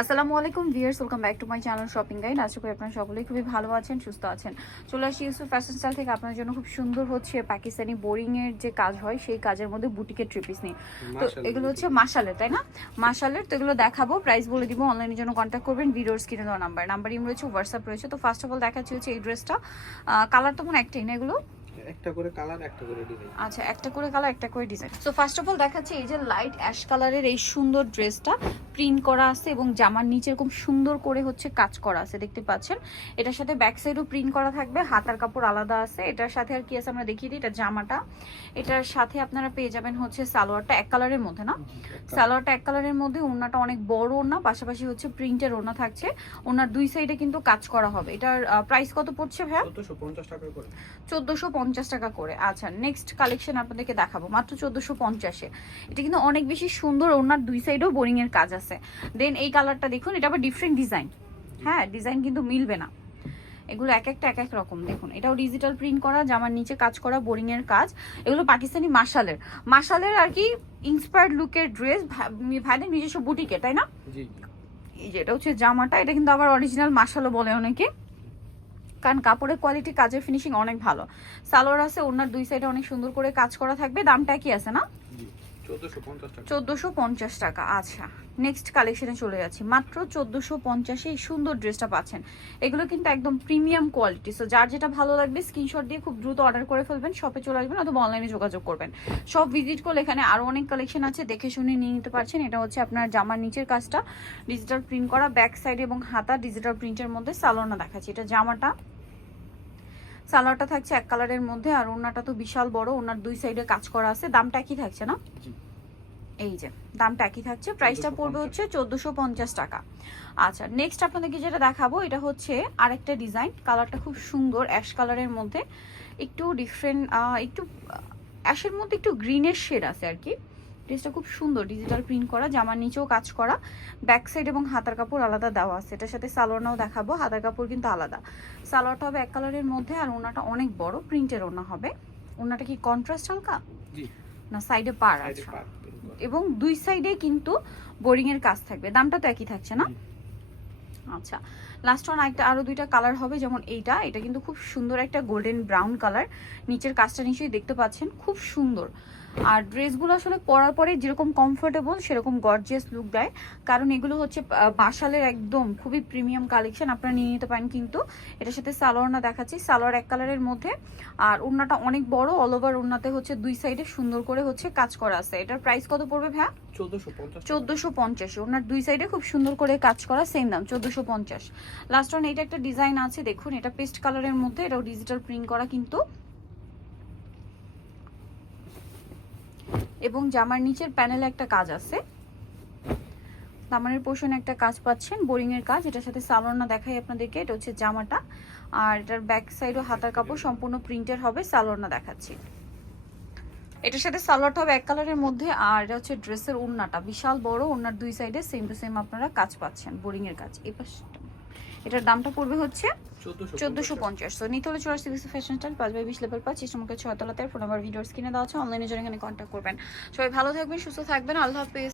আসসালামু আলাইকুম viewers welcome back to my channel shopping guide. আশা করি আপনারা সকলেই খুবই ভালো আছেন সুস্থ আছেন। চলে আসি ইউসুফ ফ্যাশন স্টাইল থেকে। আপনার জন্য খুব সুন্দর হচ্ছে পাকিস্তানি বোরিং এর যে কাজ হয় সেই কাজের মধ্যে বুটিকের ট্রিপিস নিয়ে। তো এগুলো হচ্ছে মাসালের তাই না? মাসালের তো এগুলো দেখাবো প্রাইস বলে দিব অনলাইনের জন্য কন্ট্যাক্ট করবেন ভিডিওর স্ক্রিনে দেওয়া নাম্বার নাম্বার ইম রয়েছে হোয়াটসঅ্যাপ রয়েছে। তো ফার্স্ট অফ অল দেখাচ্ছি হচ্ছে এই ড্রেসটা কালার তো মনে একটাই না এগুলো? একটা করে কালার একটা করে ডিজাইন আচ্ছা একটা করে কালার একটা করে design so first of all দেখাচ্ছে এই যে লাইট অ্যাশ কালারের এই সুন্দর ড্রেসটা প্রিন্ট করা আছে এবং জামার নিচে এরকম সুন্দর করে হচ্ছে কাজ করা আছে দেখতে পাচ্ছেন? এটার সাথে ব্যাক সাইডও প্রিন্ট করা থাকবে হাতার কাপড় আলাদা আছে। এটার সাথে আর কি আছে আমরা দেখিয়ে দিই এটা জামাটা। এটার সাথে আপনারা পেয়ে যাবেন হচ্ছে সালোয়ারটা এক কালারের মধ্যে না? সালোয়ারটা এক কালারের মধ্যে ওড়নাটা অনেক বড় ওড়না পাশাপাশি হচ্ছে প্রিন্টের ওড়না থাকছে। ওনার দুই সাইডে কিন্তু কাজ করা হবে। এটার প্রাইস কত পড়ছে ভাইয়া? চোদ্দশো পঞ্চাশ টাকা করে। চোদ্দোশো পঞ্চাশ টাকা করে। আচ্ছা নেক্সট কালেকশন আপনাদেরকে দেখাবো। মাত্র চোদ্দশো পঞ্চাশে। এটা কিন্তু অনেক বেশি সুন্দর ওনার দুই সাইডেও বোরিং এর কাজ আছে। দেন এই কালারটা দেখুন এটা আবার ডিফারেন্ট ডিজাইন হ্যাঁ ডিজাইন কিন্তু মিলবে না। এগুলো এক একটা এক এক রকম দেখুন। এটাও ডিজিটাল প্রিন্ট করা জামার নিচে কাজ করা বোরিং এর কাজ। এগুলো পাকিস্তানি মাসালের। মাসালের আর কি ইন্সপায়ার্ড লুকের ড্রেস ভাইদের নিজস্ব বুটিকে তাই না? এই যে এটা হচ্ছে জামাটা এটা কিন্তু আবার অরিজিনাল মাসালো বলে অনেকে। কারণ কাপড়ের কোয়ালিটি কাজের ফিনিশিং অনেক ভালো। সালোয়ার আছে ওনার দুই সাইডে অনেক সুন্দর করে কাজ করা থাকবে। দামটা কি আছে না? চোদ্দশো পঞ্চাশ টাকা। আচ্ছা। নেক্সট কালেকশনে চলে যাচ্ছি। মাত্র চোদ্দোশো পঞ্চাশে এই সুন্দর ড্রেসটা পাচ্ছেন। এগুলো কিন্তু একদম প্রিমিয়াম কোয়ালিটি সো যার যেটা ভালো লাগবে স্ক্রিনশট দিয়ে খুব দ্রুত অর্ডার করে ফেলবেন শপে চলে আসবেন অথবা অনলাইনে যোগাযোগ করবেন। সব ভিজিট করলে এখানে আরও অনেক কালেকশন আছে, দেখে শুনে নিয়ে নিতে পারছেন। এটা হচ্ছে আপনার জামার নিচের কাজটা ডিজিটাল প্রিন্ট করা ব্যাক সাইড এবং হাতা ডিজিটাল প্রিন্টের মধ্যে সালোয়ারটা দেখাচ্ছি। এটা জামাটা সালোয়ারটা থাকছে এক কালারের মধ্যে আর ওনাটা তো বিশাল বড় ওনার দুই সাইডে কাজ করা আছে। দামটা কি থাকছে না? এই যে দামটা একই থাকছে। প্রাইসটা পড়বে হচ্ছে চোদ্দোশো পঞ্চাশ টাকা। আচ্ছা নেক্সট আপনাদেরকে যেটা দেখাবো এটা হচ্ছে আরেকটা ডিজাইন কালারটা খুব সুন্দর অ্যাশ কালারের মধ্যে। একটু ডিফারেন্ট একটু অ্যাশের মধ্যে একটু গ্রিনের শেড আছে আর কি। ড্রেসটা খুব সুন্দর ডিজিটাল প্রিন্ট করা জামার নিচেও কাজ করা ব্যাক সাইড এবং হাতার কাপড় আলাদা দেওয়া আছে। এটার সাথে সালোয়ারটাও দেখাবো হাতার কাপড় কিন্তু আলাদা। সালোয়ারটা হবে এক কালারের মধ্যে আর ওনাটা অনেক বড় প্রিন্টের ওনা হবে। ওনাটা কি কন্ট্রাস্ট হালকা? না সাইডে পার আছে। এবং দুই সাইডে কিন্তু বোরিং এর কাজ থাকবে। দামটা তো একই থাকছে না? আচ্ছা লাস্ট ওয়ান একটা আরও দুইটা কালার হবে যেমন এইটা। এটা কিন্তু খুব সুন্দর একটা গোল্ডেন ব্রাউন কালার নিচের কাজটা নিশ্চয়ই দেখতে পাচ্ছেন খুব সুন্দর। আর ড্রেসগুলো আসলে পরার পরে যেরকম কমফোর্টেবল সেরকম গর্জিয়াস লুক দেয়। কারণ এগুলো হচ্ছে বাসালের একদম খুবই প্রিমিয়াম কালেকশন আপনারা নিয়ে নিতে পারেন কিন্তু। এটার সাথে সালোয়ার না দেখাচ্ছি সালোয়ার এক কালারের মধ্যে। আর ওড়নাটা অনেক বড় অল ওভার ওড়নাতে হচ্ছে দুই সাইডে সুন্দর করে হচ্ছে কাজ করা আছে। এটার প্রাইস কত পড়বে ভ্যা চোদ্দশো পঞ্চাশ। টাকা। চোদ্দোশো পঞ্চাশ। ওনার দুই সাইডে খুব সুন্দর করে কাজ করা সেম দাম চোদ্দোশো পঞ্চাশ। লাস্ট ওয়ান এটা একটা ডিজাইন আছে দেখুন। এটা পেস্ট কালারের মধ্যে এটাও ডিজিটাল প্রিন্ট করা কিন্তু। এবং জামার নিচের প্যানেলে একটা কাজ আছে। দামানের পোর্শনে একটা কাজ পাচ্ছেন, বোরিং এর কাজ। এটার সাথে সালোয়ারনা দেখাই আপনাদেরকে, এটা হচ্ছে জামাটা। আর এটার ব্যাক সাইডও হাতার কাপড় সম্পূর্ণ প্রিন্টের হবে সালোয়ারনা দেখাচ্ছি। এটার সাথে সালোয়ারটা হবে এক কালারের মধ্যে, আর এটা হচ্ছে ড্রেসের ওড়নাটা। বিশাল বড়, ওড়নার দুই সাইডে সেম টু সেম আপনারা কাজ পাচ্ছেন, বোরিং এর কাজ। পাশটা এটার দামটা পড়বে হচ্ছে চোদ্দশো পঞ্চাশ। পঞ্চাশ। তো নিতে হলে চলে বিসি ফ্যাশন স্টাইল পাঁচ বাই বিশ লেভেল পাঁচ ইস্টমুখে ছয়তলাতে ফোন নাম্বার ভিডিওস কিনে দেওয়া আছে। অনলাইনে জন্য এখানে কন্ট্যাক্ট করবেন। সবাই ভালো থাকবেন সুস্থ থাকবেন। আল্লাহ হাফিজ।